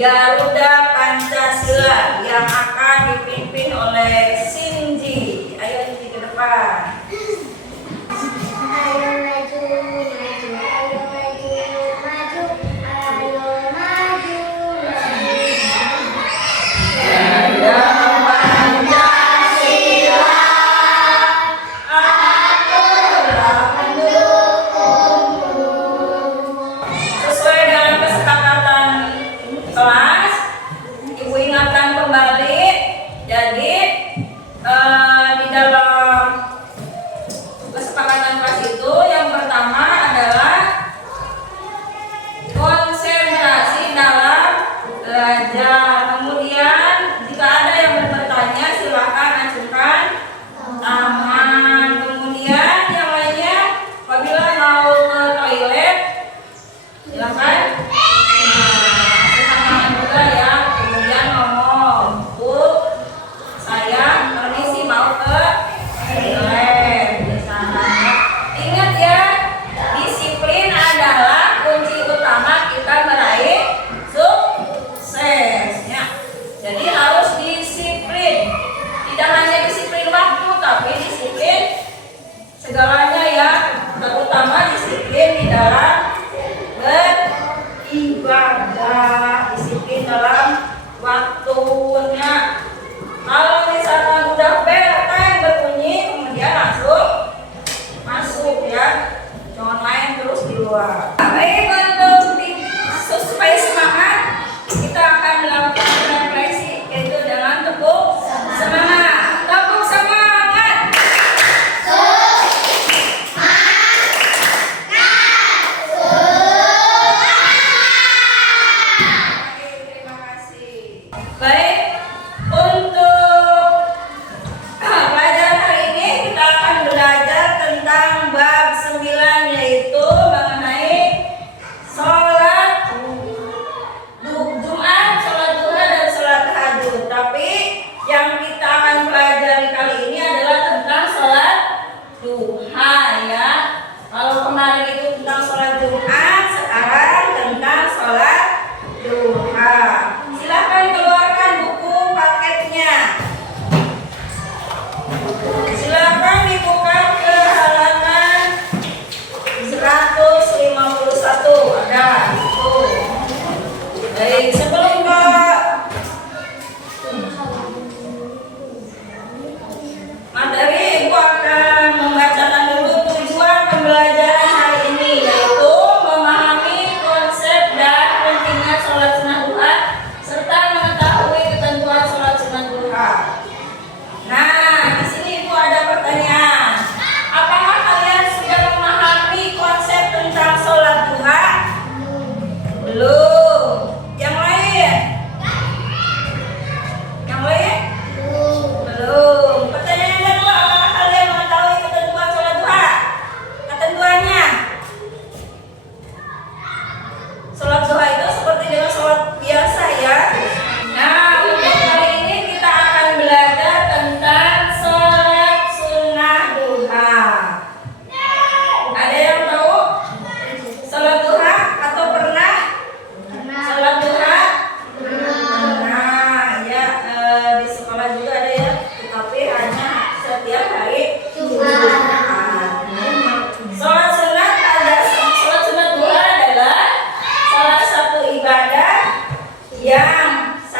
Garuda Pancasila yang akan dipimpin oleh Sinji. Ayo Sinji ke depan. Ayo maju, maju, ayo maju, maju, ayo maju, Garuda Pancasila, aku telah mendukungmu. Sesuai dengan kesepakatan kelas, Ibu ingatkan kembali. Jadi di dalam kesepakatan kelas itu yang pertama adalah konsentrasi dalam belajar. Kemudian jika ada yang bertanya silahkan ajukan tangan. Kemudian yang lainnya apabila mau ke toilet silahkan juga ya. Kemudian ngomong, Bu, saya permisi mau ke toilet di sana. Ingat ya, disiplin adalah kunci utama kita meraih sukses ya. Jadi harus disiplin. Tidak hanya disiplin waktu, tapi disiplin segalanya ya. Terutama disiplin di dalam beribadah, disiplin dalam waktunya. Kalau misalkan udah bel time berbunyi, kemudian langsung masuk ya, jangan main terus di luar. Baik, untuk supaya semangat, kita akan melakukan refleksi, yaitu dengan tepuk semangat. Tepuk semangat. Terima kasih. Baik, untuk pelajaran hari ini kita akan belajar tentang bab 9, yaitu mengenai sholat Jumat, sholat duha, dan sholat tahajud. Tapi yang kita akan pelajari kali ini adalah tentang sholat duha ya. Kalau kemarin itu tentang sholat Jumat, sekarang tentang sholat duha. Silakan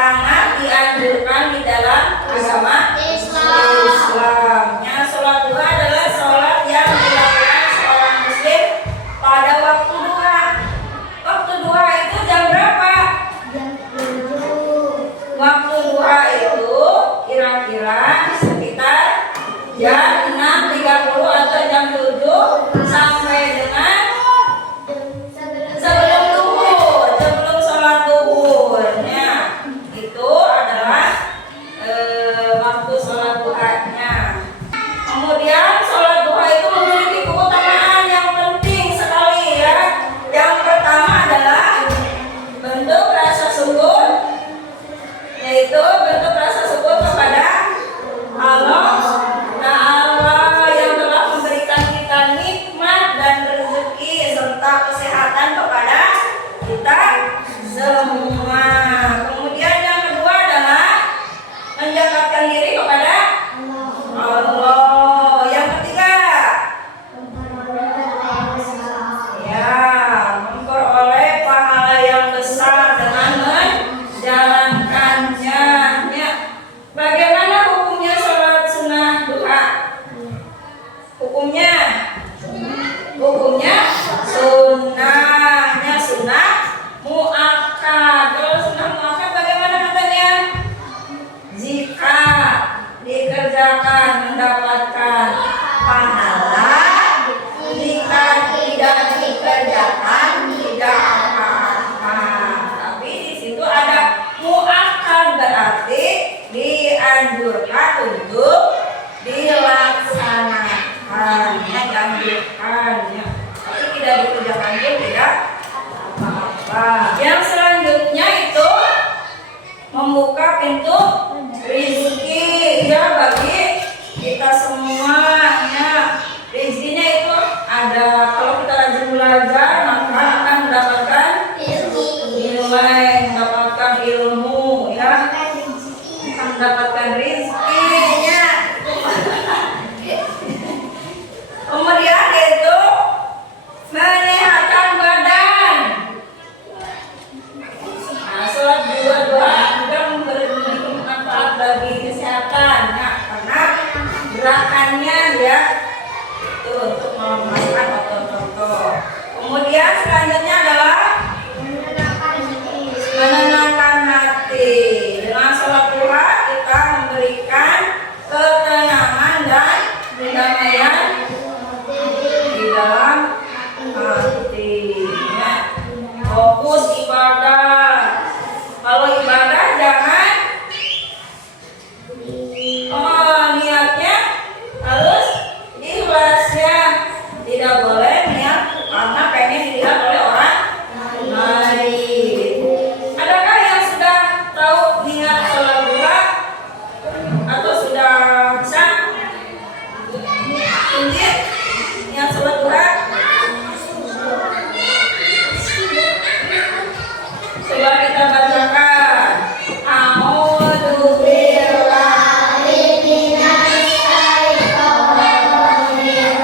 sangat dianjurkan di dalam agama Islam. Ya, sholat duha adalah sholat yang dilakukan seorang muslim pada waktu duha. Waktu duha itu jam berapa? Waktu duha itu kira-kira sekitar jam 6.30 atau jam 7 sampai dengan sebelum duhur, sebelum sholat duhurnya. Itu adalah waktu sholat duhanya. Kemudian sholat duha itu memiliki keutamaan yang penting sekali ya. Yang pertama adalah bentuk rasa syukur, yaitu bentuk rasa syukur kepada Allah Ta'ala yang telah memberikan kita nikmat dan rezeki serta kesehatan kepada kita semua. Kemudian yang kedua adalah mendekatkan diri kepada Allah. Yang ketiga, ya, memperoleh pahala yang besar dengan menjalankannya. Ya. Bagaimana hukumnya sholat sunnah duha? Hukumnya sunnahnya sunnah muakkad. Kalau sunnah muakkad bagaimana katanya? Jika dikerjakan mendapatkan pahala, jika tidak dikerjakan tidak apa-apa. Tapi di situ ada muakkad, berarti dianjurkan untuk dilaksanakan, dianjurkan, tapi tidak dikerjakan pun tidak apa-apa. Yang selanjutnya itu membuka pintu rezeki ya bagi kita semuanya. Rezekinya itu ada, kalau kita rajin belajar maka akan mendapatkan nilai, mendapatkan ilmu ya, akan mendapatkan rezekinya. Kemudian itu menyehatkan badan. Nah, sholat duha juga memberi manfaat bagi kesehatan ya, karena gerakannya ya itu untuk melemahkan otot-otot. Kemudian selanjutnya adalah menenangkan hati. Dengan sholat duha kita memberikan ketenangan dan kedamaian di dalam hatinya. Fokus ibadah. Kalau ibadah jangan niatnya harus ikhlas ya. Tidak boleh niat karena pengen dilihat oleh orang lain. Adakah yang sudah tahu niat sholat duha atau sudah bisa tunjuk niat sholat duha? Coba kita bacakan. A'udzu billahi minasy syaithanir rajim.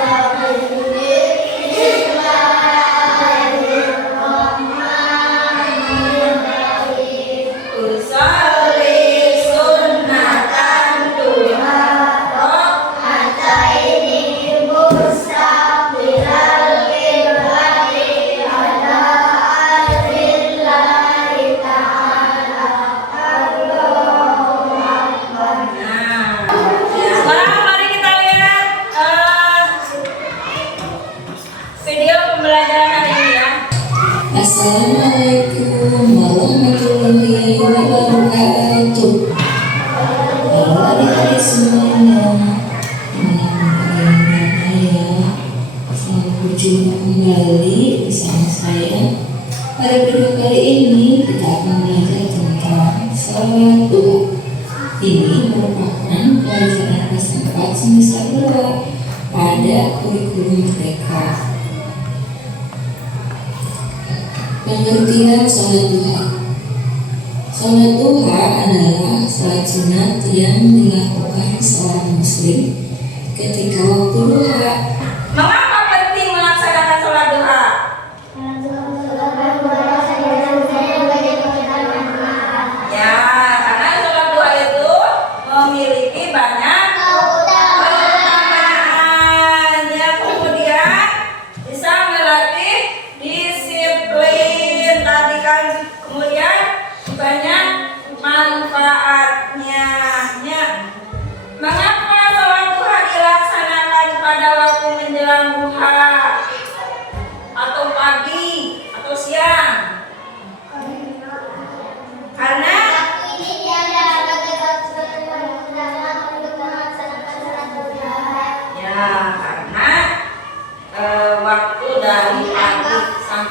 Bismillahirrahmanirrahim. Usolli sunnatan duha rak'ataini mustaqbilal qiblati ala ardillahi ta'ala. Allahu Akbar. Sekarang mari kita lihat video pembelajaran hari ini ya. Assalamualaikum warahmatullahi wabarakatuh. Adik-adik semuanya, selamat berjumpa kembali bersama saya. Pada video kali ini kita akan belajar tentang sholat duha. Ini merupakan pelajaran kelas 4 semester 2 pada kurikulum Merdeka. Pengertian sholat duha. Sholat duha adalah sholat sunat yang dilakukan seorang muslim ketika waktu duha. Mengapa penting melaksanakan sholat duha? Ya,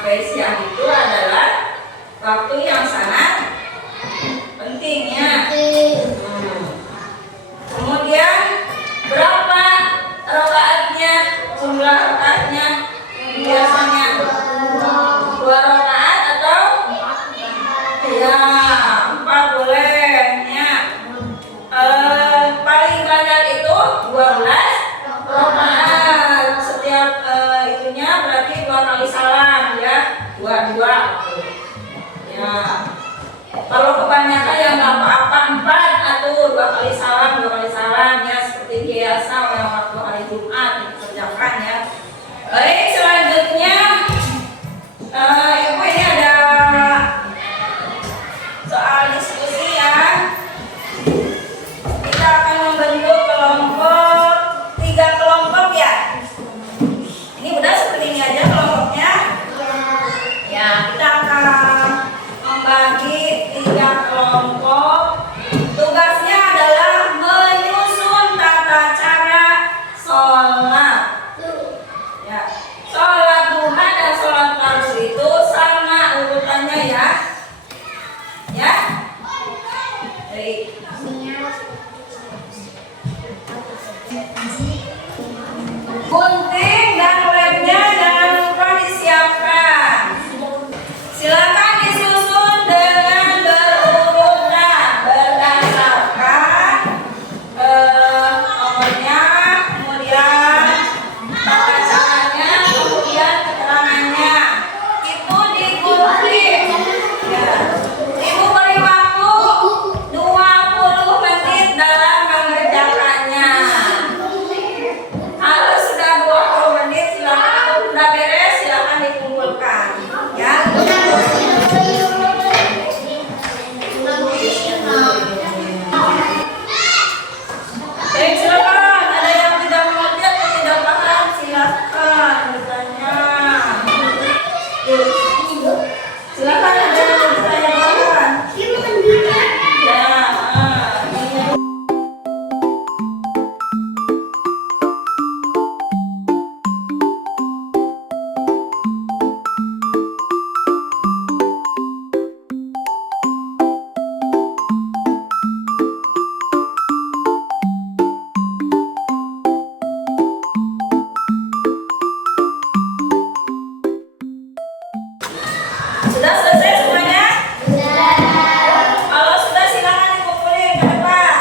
Baik, siang itu adalah waktu yang sangat pentingnya. Kemudian berapa rakaatnya? Jumlah rakaatnya biasanya 2 rakaat atau ya 4 boleh ya. Paling banyak itu 12 rakaat. Setiap itunya berarti 2 kali salam ya, 2 ya. Kalau kebanyakan yang nggak apa-apa 4 atau 2 kali salam ya, seperti biasa yang waktu hari Jumat dikerjakan ya. Baik, selanjutnya Ibu ini ada soal diskusi ya. Kita akan membentuk kelompok 3 kelompok ya. Ini udah seperti ini aja kelompoknya. Ya, kita akan membagi 3 kelompok. Tugasnya adalah menyusun tata cara sholat. Ya, sholat duha dan sholat fardu itu sama urutannya ya. Ya. Baik. Gunting dan lemnya jangan lupa disiapkan. Silakan disusun dengan berurutan berdasarkan nomornya, kemudian tata caranya, kemudian keterangannya. Itu digunting. Ya. Ibu beri waktu 20 menit dalam mengerjakannya. Kalau sudah 20 menit silakan, sudah beres silakan dikumpulkan. Ya. Baik, silakan. Ada yang tidak mengerti atau tidak paham silakan bertanya. Silakan, ada yang bertanya-tanya. Ya. Sudah selesai semuanya? Kalau sudah silakan dikumpulin ke depan.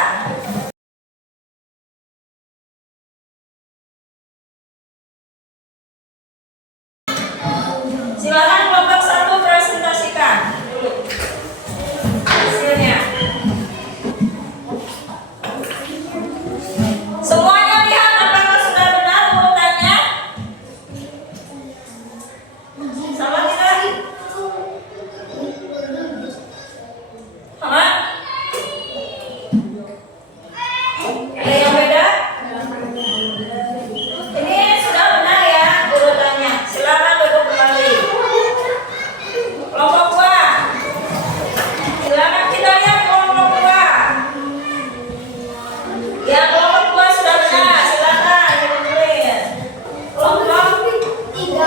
Silakan kelompok 1 presentasikan dulu hasilnya. Semuanya lihat apakah sudah benar urutannya? Sama tidak? Sama? Ada yang beda? Ini sudah benar ya urutannya. Silakan duduk kembali. Kelompok 2. Silakan kita lihat kelompok 2. Ya, kelompok 2 sudah benar. Silakan dikumpulin. Kelompok 3.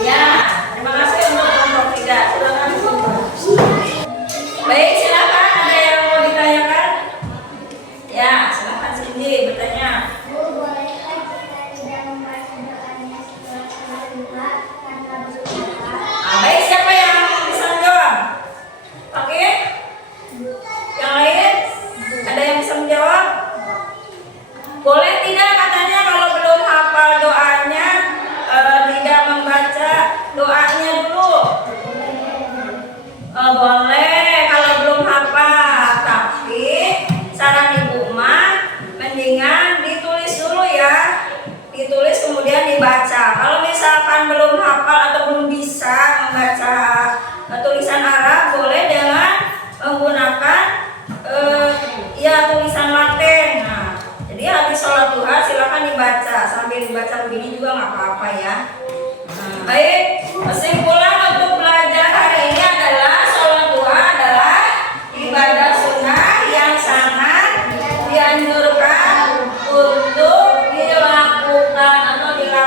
Ya, terima kasih untuk kelompok 3. Silakan dikumpulkan. Baik, silakan. Ada yang mau ditanyakan? Ya, silakan Cindy bertanya. Bolehkah kita tidak membaca doanya setelah sholat duha karena berdoa? Baik, siapa yang bisa menjawab? Oke. Yang lain? Ada yang bisa menjawab? Boleh tidak katanya kalau belum hafal doanya tidak membaca doanya dulu? Boleh kalau belum hafal, tapi saran ibu mah mendingan ditulis dulu ya, ditulis kemudian dibaca. Kalau misalkan belum hafal atau belum bisa membaca tulisan Arab, boleh dengan menggunakan ya tulisan Latin. Nah, jadi habis sholat duha silakan dibaca, sambil dibaca begini juga nggak apa-apa ya. Baik, kesimpulan untuk belajar hari ini adalah sholat duha adalah ibadah sunnah yang sangat dianjurkan untuk dilakukan atau dilakukan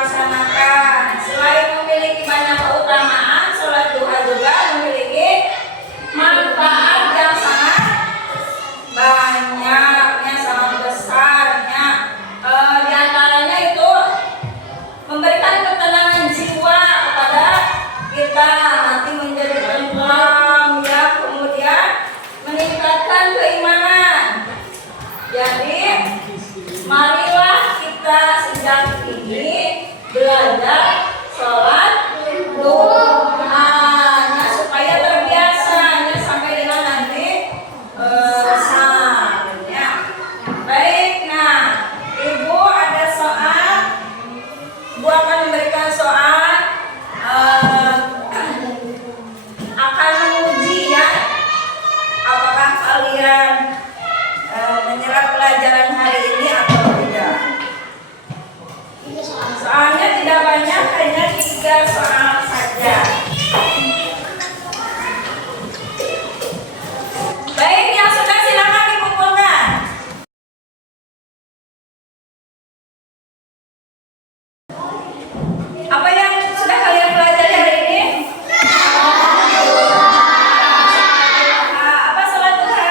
jawabannya hanya 3 soal saja. Baik, yang sudah silakan dikumpulkan. Apa yang sudah kalian pelajari hari ini? Apa sholat duha?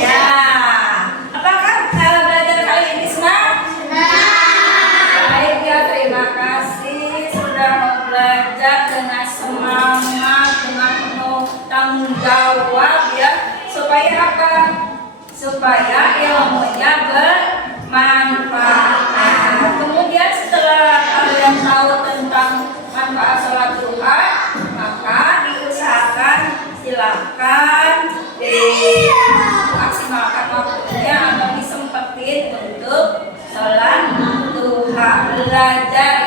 Ya. Apakah belajar kali ini senang? Baik ya, terima kasih sudah mau belajar dengan semangat, dengan penuh tanggung jawab ya. Supaya apa? Supaya ilmunya bermanfaat. Kemudian setelah kalian tahu tentang manfaat sholat duha, maka diusahakan silahkan dimaksimalkan waktunya atau disempetin untuk sholat duha. Belajar